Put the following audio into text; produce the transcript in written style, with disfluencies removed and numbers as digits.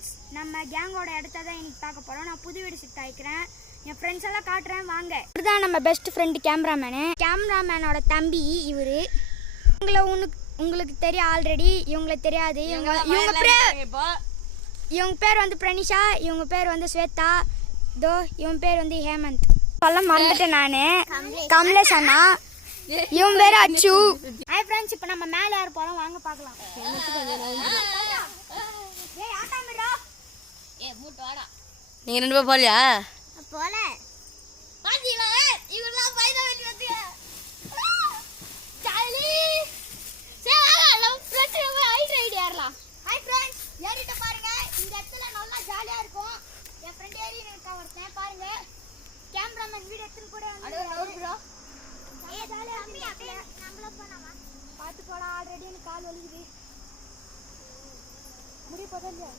Friends, நம்ம கேங்கோட இடத்த தான் இன்னைக்கு பார்க்க போகிறோம். நான் புது வீடு ஷிஃப்ட் ஆகிக்கிறேன். என் ஃப்ரெண்ட்ஸ் எல்லாம் காட்டுறேன் வாங்க. இதுதான் நம்ம பெஸ்ட் ஃப்ரெண்டு கேமராமேனோட தம்பி இவர். உங்களுக்கு தெரியும் ஆல்ரெடி, இவங்களுக்கு தெரியாது. இவங்க பேர் வந்து பிரனிஷா, இவங்க பேர் வந்து ஸ்வேதா, இவன் பேர் வந்து ஹேமந்த். சொல்ல மறந்துட்டேன் நான். கமலேஷ் அண்ணா, இவன் பேர் அச்சு. ஹாய் ஃப்ரெண்ட்ஸ், இப்போ நம்ம மேலே யார் போகிறோம் வாங்க பார்க்கலாம். நீங்க 2 பேர் போலியா? போல ஏறிட்ட பாருங்க. இந்த இடத்துல நல்லா ஜாலியா இருக்கும். என் ஃப்ரெண்ட் ஏறி இருக்கா ஒருத்தன் பாருங்க. கேமராமேன் வீடியோ எடுத்து கூட பாத்து போலாம். ஆல்ரெடி எனக்கு கால் வலிக்குது. முடிய போதா இல்லையா?